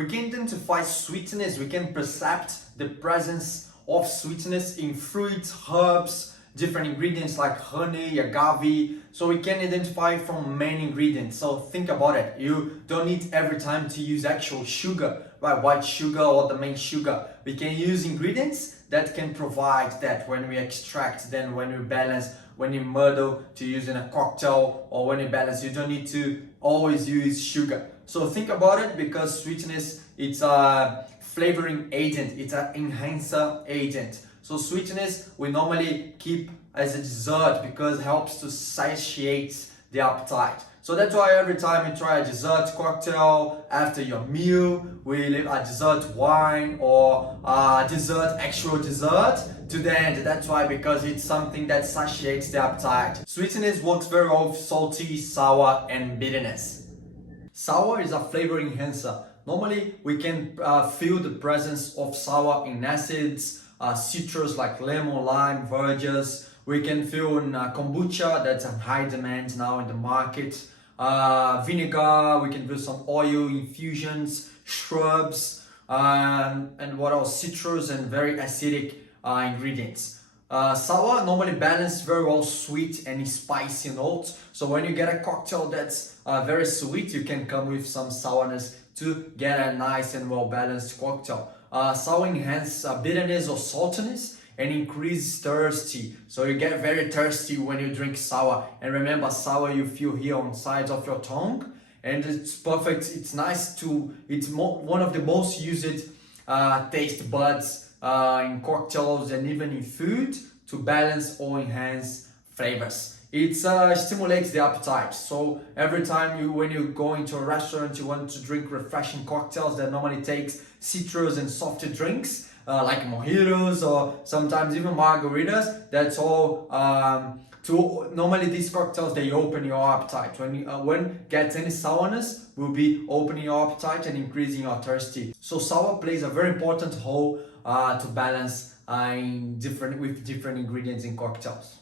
We can identify sweetness, we can perceive the presence of sweetness in fruits, herbs, different ingredients like honey, agave. So we can identify from many ingredients. So think about it. You don't need every time to use actual sugar, right? White sugar or the main sugar. We can use ingredients that can provide that when we extract, then when we balance, when you muddle to use in a cocktail, or when you balance, you don't need to always use sugar. So think about it, because sweetness, it's a flavoring agent, it's an enhancer agent. So sweetness we normally keep as a dessert because it helps to satiate the appetite. So that's why every time you try a dessert cocktail after your meal, we leave a dessert wine or a dessert, actual dessert to the end. That's why, because it's something that satiates the appetite. Sweetness works very well with salty, sour and bitterness. Sour is a flavor enhancer. Normally we can feel the presence of sour in acids, citrus like lemon, lime, verges. We can feel in kombucha, that's a high demand now in the market. Vinegar, we can feel some oil infusions, shrubs, and what else? Citrus and very acidic ingredients. Sour normally balance very well sweet and spicy notes. So when you get a cocktail that's very sweet, you can come with some sourness to get a nice and well balanced cocktail. Sour enhances bitterness or saltiness and increase thirsty. So you get very thirsty when you drink sour. And remember, sour you feel here on sides of your tongue, and it's perfect. It's nice to. It's one of the most used taste buds in cocktails and even in food to balance or enhance flavors. It stimulates the appetite. So every time when you go into a restaurant, you want to drink refreshing cocktails that normally takes citrus and softer drinks like mojitos or sometimes even margaritas. That's all. Normally these cocktails, they open your appetite. When gets any sourness, will be opening your appetite and increasing your thirsty. So sour plays a very important role to balance with different ingredients in cocktails.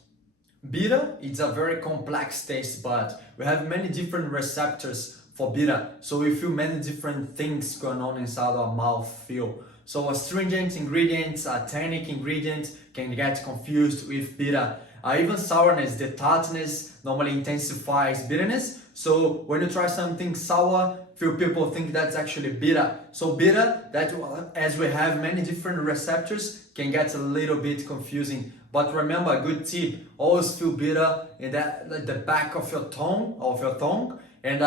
Bitter, it's a very complex taste bud. We have many different receptors for bitter, so we feel many different things going on inside our mouth feel. So astringent ingredients, tannic ingredients can get confused with bitter. Even sourness, the tartness normally intensifies bitterness. So when you try something sour, few people think that's actually bitter. So bitter, that as we have many different receptors, can get a little bit confusing. But remember, a good tip: always feel bitter in the back of your tongue, and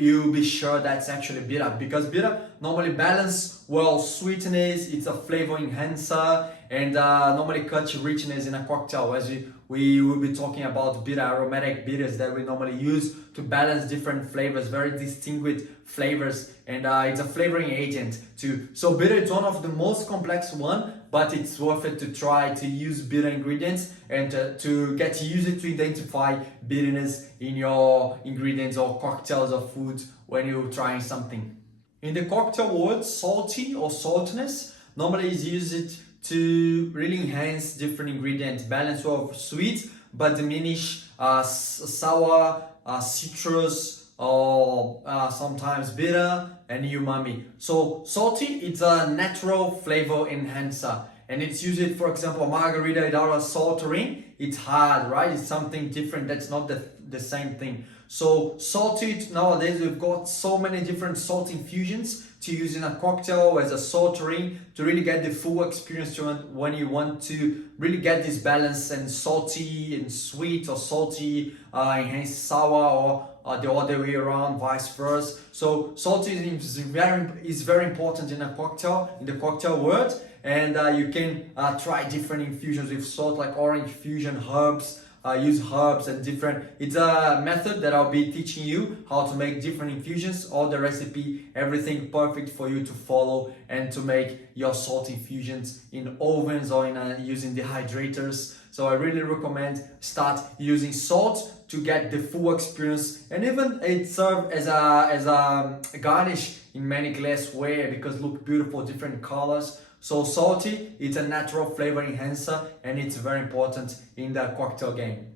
you'll be sure that's actually bitter, because bitter normally balance well sweetness. It's a flavor enhancer, and normally cuts richness in a cocktail, as we will be talking about bitter, aromatic bitters that we normally use to balance different flavors, very distinguished flavors, and it's a flavoring agent too. So bitter is one of the most complex one, but it's worth it to try to use bitter ingredients and to get used to identify bitterness in your ingredients or cocktails or foods when you're trying something. In the cocktail world, salty or saltiness normally is used to really enhance different ingredients, balance of sweet but diminish sour, citrus, or sometimes bitter and umami. So salty, it's a natural flavor enhancer, and it's used, for example, margarita without a salt ring. It's hard, right? It's something different. That's not the same thing. So salty, nowadays we've got so many different salt infusions to use in a cocktail as a salt ring to really get the full experience when you want to really get this balance, and salty and sweet, or salty enhance sour, or the other way around, vice versa. So salty is very important in a cocktail, in the cocktail world, and you can try different infusions with salt, like orange fusion, herbs. Use herbs and different. It's a method that I'll be teaching you how to make different infusions, all the recipe, everything perfect for you to follow and to make your salt infusions in ovens or in using dehydrators. So I really recommend start using salt to get the full experience, and even it serves as a garnish in many glassware because look beautiful, different colors. So salty, it's a natural flavor enhancer, and it's very important in the cocktail game.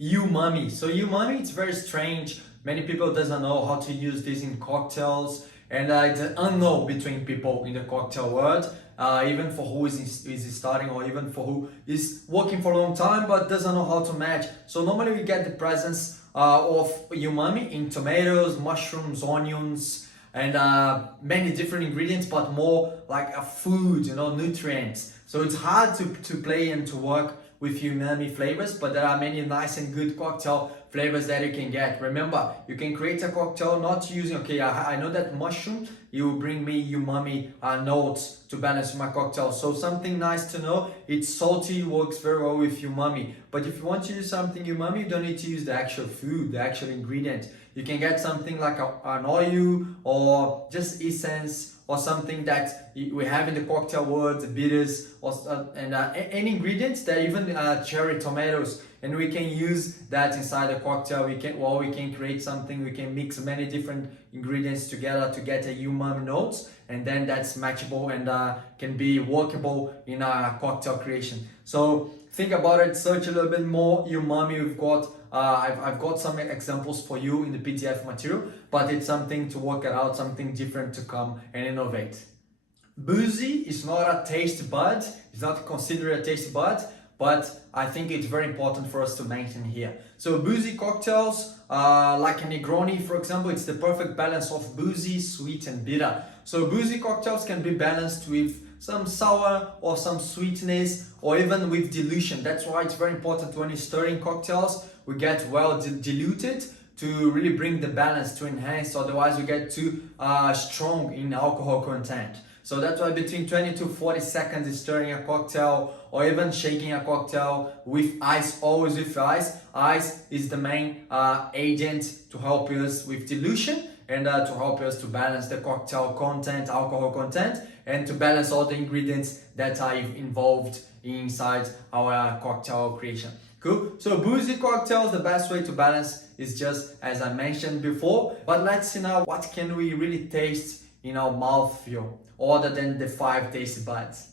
Umami. So umami, it's very strange. Many people doesn't know how to use this in cocktails, and it's an unknown between people in the cocktail world, even for who is starting, or even for who is working for a long time but doesn't know how to match. So normally we get the presence of umami in tomatoes, mushrooms, onions, and many different ingredients, but more like a food, nutrients. So it's hard to play and to work with umami flavors, but there are many nice and good cocktail flavors that you can get. Remember, you can create a cocktail not using, okay, I know that mushroom, you bring me umami notes to balance my cocktail. So something nice to know, it's salty, works very well with umami. But if you want to use something umami, you don't need to use the actual food, the actual ingredient. You can get something like an oil or just essence, or something that we have in the cocktail world, the bitters, and any ingredients that even cherry tomatoes, and we can use that inside the cocktail. We can create something. We can mix many different ingredients together to get a umami notes, and then that's matchable and can be workable in a cocktail creation. So think about it, search a little bit more umami. We've got I've got some examples for you in the PDF material, but it's something to work it out, something different to come and innovate. Boozy is not a taste bud, it's not considered a taste bud, but I think it's very important for us to mention here. So boozy cocktails, like a Negroni, for example, it's the perfect balance of boozy, sweet, and bitter. So boozy cocktails can be balanced with some sour or some sweetness, or even with dilution. That's why it's very important when you're stirring cocktails, we get well diluted to really bring the balance, to enhance, otherwise we get too strong in alcohol content. So that's why between 20 to 40 seconds stirring a cocktail, or even shaking a cocktail with ice, always with ice. Ice is the main agent to help us with dilution, and to help us to balance the cocktail content, alcohol content, and to balance all the ingredients that are involved inside our cocktail creation. Cool. So boozy cocktails, the best way to balance is just as I mentioned before. But let's see now, what can we really taste in our mouthfeel other than the 5 taste buds?